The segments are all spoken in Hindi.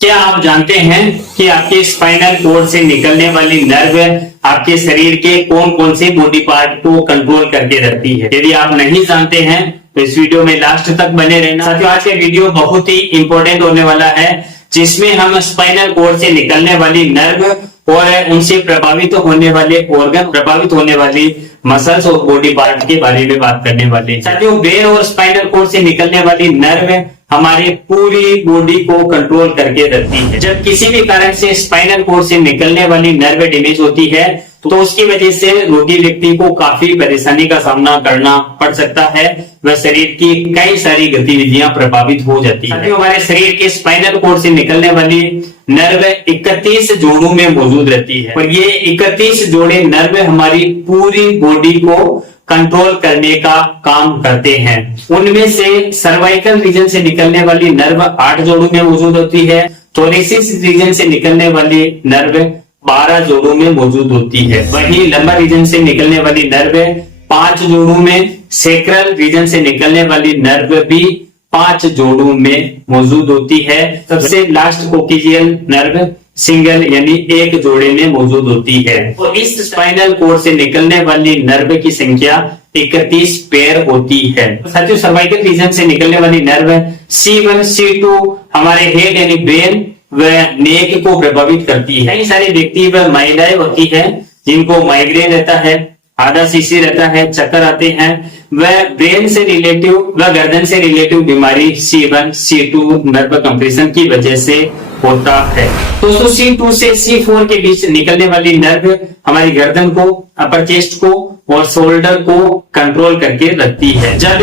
क्या आप जानते हैं कि आपके स्पाइनल कोड से निकलने वाली नर्व आपके शरीर के कौन कौन से बॉडी पार्ट को कंट्रोल करके रखती है? यदि आप नहीं जानते हैं तो इस वीडियो में लास्ट तक बने रहना। साथियों, आज का वीडियो बहुत ही इंपॉर्टेंट होने वाला है, जिसमें हम स्पाइनल कोड से निकलने वाली नर्व और उनसे प्रभावित होने वाले ऑर्गन, प्रभावित होने वाली मसल्स और बॉडी पार्ट के बारे में बात करने वाले हैं। साथियों, ब्रेन और स्पाइनल कोड से निकलने वाली नर्व हमारे पूरी बॉडी को कंट्रोल करके रखती है। जब किसी भी कारण से स्पाइनल कोड से निकलने वाली नर्व डैमेज होती है तो उसकी वजह से रोगी व्यक्ति को काफी परेशानी का सामना करना पड़ सकता है। वह शरीर की कई सारी गतिविधियां प्रभावित हो जाती है। हमारे शरीर के स्पाइनल कोड से निकलने वाली नर्व 31 जोड़ों में मौजूद रहती है और ये 31 जोड़े नर्व हमारी पूरी बॉडी को कंट्रोल करने का काम करते हैं। उनमें से सर्वाइकल रीजन से निकलने वाली नर्व 8 जोड़ों में मौजूद होती है। थोरेसिस रीजन से निकलने वाली नर्व 12 जोड़ों में मौजूद होती है। वहीं लंबर रीजन से निकलने वाली नर्व 5 जोड़ों में, सेक्रल रीजन से निकलने वाली नर्व भी 5 जोड़ों में मौजूद होती है। सबसे लास्ट कोक्सियल नर्व सिंगल यानी एक जोड़े में मौजूद होती है। और इस स्पाइनल कोड से निकलने वाली नर्व की संख्या 31 पेयर होती है। साथियों, सर्वाइकल रीजन से निकलने वाली नर्व C1, C2 हमारे हेड यानी ब्रेन व नेक को प्रभावित करती है। कई सारे व्यक्ति व महिलाएं होती है जिनको माइग्रेन रहता है, आधा सीसी रहता है, चक्कर आते हैं। वह ब्रेन से रिलेटिव व गर्दन से रिलेटिव बीमारी C1, C2 नर्व कंप्रेशन की वजह से होता है। दोस्तों, C2 से C4 के बीच निकलने वाली नर्व हमारी गर्दन को, अपर चेस्ट को और शोल्डर को कंट्रोल करके रखती है। जब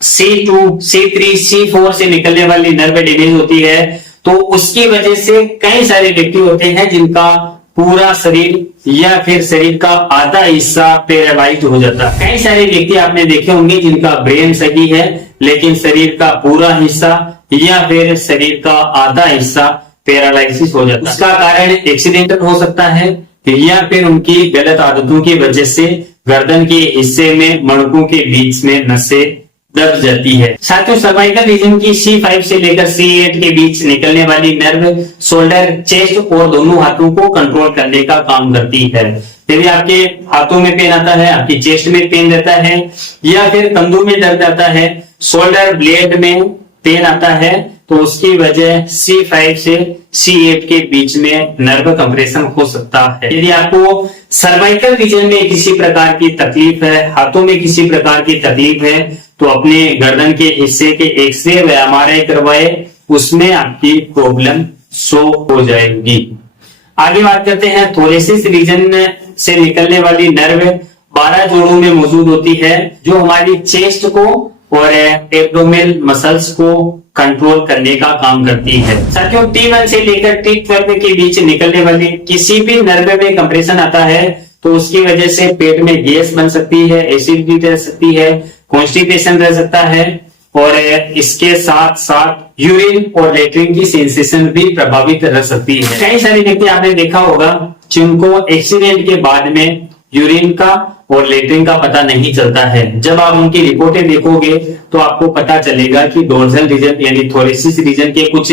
C2, C3, C4 से निकलने वाली नर्व डैमेज होती है तो उसकी वजह से कई सारे व्यक्ति होते हैं जिनका पूरा शरीर या फिर शरीर का आधा हिस्सा पैरालाइज हो जाता है। कई सारे व्यक्ति आपने देखे होंगे जिनका ब्रेन सही है लेकिन शरीर का पूरा हिस्सा या फिर शरीर का आधा हिस्सा पैरालाइसिस हो जाता है। इसका कारण एक्सीडेंटल हो सकता है या फिर उनकी गलत आदतों की वजह से गर्दन के हिस्से में, मणकों के बीच में नसें दब जाती है। साथियों, सर्वाइकल रीजन की C5 से लेकर C8 के बीच निकलने वाली नर्व शोल्डर, चेस्ट और दोनों हाथों को कंट्रोल करने का काम करती है। यदि आपके हाथों में पेन आता है, आपकी चेस्ट में पेन रहता है या फिर कंधों में दर्द आता है, शोल्डर ब्लेड में पेन आता है तो उसकी वजह C5 से C8 के बीच में नर्व कंप्रेशन हो सकता है। यदि आपको सर्वाइकल रीजन में किसी प्रकार की तकलीफ है, हाथों में किसी प्रकार की तकलीफ है तो अपने गर्दन के हिस्से के एक्सरे व MRI करवाए, उसमें आपकी प्रॉब्लम शो हो जाएगी। आगे बात करते हैं, थोरेसिस रीजन से निकलने वाली नर्व 12 जोड़ों में मौजूद होती है जो हमारी चेस्ट को और एब्डोमेनल मसल्स को कंट्रोल करने का काम करती है। साथियों, T1 से लेकर T12 के बीच निकलने वाली किसी भी नर्व में कंप्रेशन आता है तो उसकी वजह से पेट में गैस बन सकती है, एसिडिटी रह सकती है, कॉन्स्टिपेशन रह सकता है और इसके साथ साथ यूरिन और लेट्रिन की सेंसेशन भी प्रभावित रह सकती है। कई सारे व्यक्ति आपने देखा होगा जिनको एक्सीडेंट के बाद में यूरिन का और लेट्रिन का पता नहीं चलता है। जब आप उनकी रिपोर्टें देखोगे तो आपको पता चलेगा कि डोर्सल रीजन यानी थोरेसिस रीजन के कुछ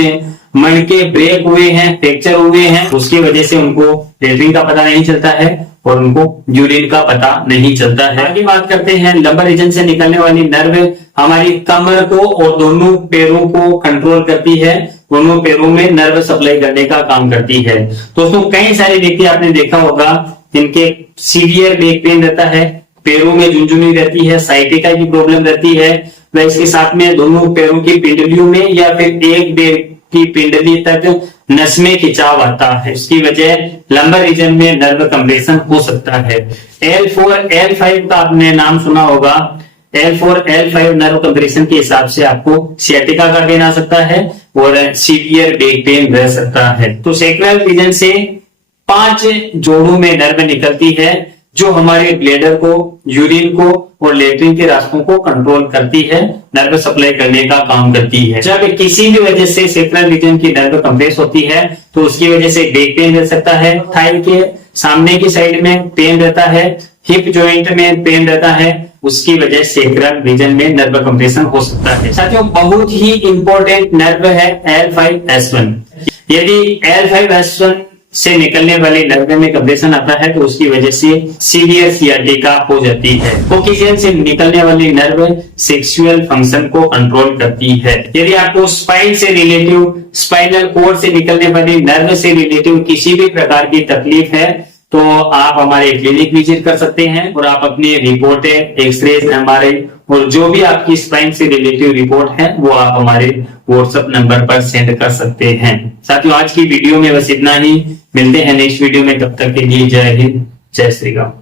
मणके ब्रेक हुए हैं, फ्रैक्चर हुए हैं, उसकी वजह से उनको लेट्रिन का पता नहीं चलता है और उनको यूरिन का पता नहीं चलता है। आगे बात करते हैं, लंबर रीजन से निकलने वाली नर्व हमारी कमर को और दोनों पैरों को कंट्रोल करती है, दोनों पैरों में नर्व सप्लाई करने का काम करती है। दोस्तों, कई सारे व्यक्ति आपने देखा होगा जिनके सीवियर बैक पेन रहता है, पैरों में झुनझुनी रहती है, साइटिका की प्रॉब्लम रहती है, वह इसके साथ में दोनों पैरों की पिंडलियों में या फिर एक पैर की पिंडली तक नस में खिंचाव आता है। इसकी वजह लंबर रीजन में नर्व कंप्रेशन हो सकता है। L4, L5 का आपने नाम सुना होगा। L4, L5 नर्व कंप्रेशन के हिसाब से आपको सियाटिका का पेन आ सकता है और सीवियर बैक पेन रह सकता है। तो सेक्रल रीजन से 5 जोड़ों में नर्व निकलती है जो हमारे ब्लैडर को, यूरिन को और लेट्रिन के रास्तों को कंट्रोल करती है, नर्व सप्लाई करने का काम करती है। जब किसी भी वजह से सेक्रल रीजन की नर्व कंप्रेस होती है तो उसकी वजह से बैक पेन रह सकता है, थाई के सामने की साइड में पेन रहता है, हिप जॉइंट में पेन रहता है, उसकी वजह से सेक्रल रीजन में नर्व कंप्रेशन हो सकता है। साथियों, बहुत ही इंपॉर्टेंट नर्व है L5S1। यदि L5S1 से निकलने वाली नर्व में कंप्रेशन आता है तो उसकी वजह से सीवियर सियाटिका हो जाती है। कोकिशियन से निकलने वाली नर्व सेक्सुअल फंक्शन को कंट्रोल करती है। यदि आपको स्पाइन से रिलेटिव, स्पाइनल कोड से निकलने वाली नर्व से रिलेटिव किसी भी प्रकार की तकलीफ है तो आप हमारे क्लिनिक विजिट कर सकते हैं और आप अपनी रिपोर्टें, एक्सरे, MRI और जो भी आपकी स्पाइन से रिलेटिव रिपोर्ट है वो आप हमारे व्हाट्सएप नंबर पर सेंड कर सकते हैं। साथियों, आज की वीडियो में बस इतना ही। मिलते हैं नेक्स्ट वीडियो में, तब तक के लिए जय हिंद, जय श्री राम।